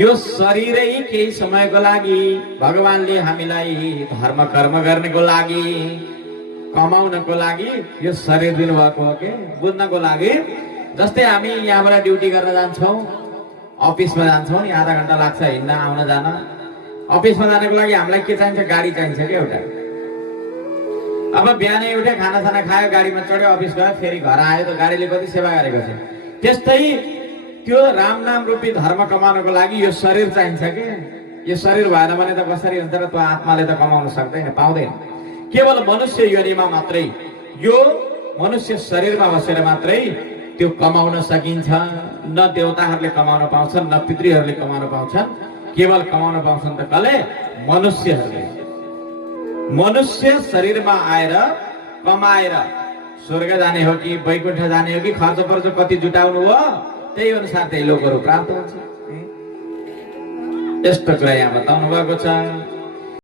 यो शरीरै केही समयको लागि भगवानले हामीलाई धर्म कर्म गर्नको लागि कमाउनको लागि यो शरीर दिनुभएको हो के बुझ्नको लागि। जस्तै हामी यहाँबाट ड्युटी गर्न जान्छौँ, अफिसमा जान्छौँ नि, आधा घन्टा लाग्छ हिँड्न आउन जान। अफिसमा जानको लागि हामीलाई के चाहिन्छ? गाडी चाहिन्छ क्या एउटा। अब बिहानै उठ्यो, खानासाना खायो, गाडीमा चढ्यो, अफिस गयो, फेरि घर आयो, त गाडीले कति सेवा गरेको छ। त्यस्तै त्यो राम नाम रूपी धर्म कमाउनको लागि यो शरीर चाहिन्छ के। यो शरीर भएन भने त कसरी हुन्छ र? त्यो आत्माले त कमाउन सक्दैन, पाउँदैन। केवल मनुष्य योनिमा मात्रै, यो मनुष्य शरीरमा बसेर मात्रै त्यो कमाउन सकिन्छ। न देवताहरूले कमाउन पाउँछन्, न पितृहरूले कमाउन पाउँछन्। केवल कमाउन पाउँछन् त कसले? मनुष्यहरूले। मनुष्य शरीरमा आएर कमाएर स्वर्ग जाने हो कि वैकुण्ठ जाने हो कि खर्च पर्च कति जुटाउनु हो, त्यही अनुसार त्यही लोकहरू प्राप्त हुन्छ। यस्तो कुरा यहाँ बताउनु भएको छ।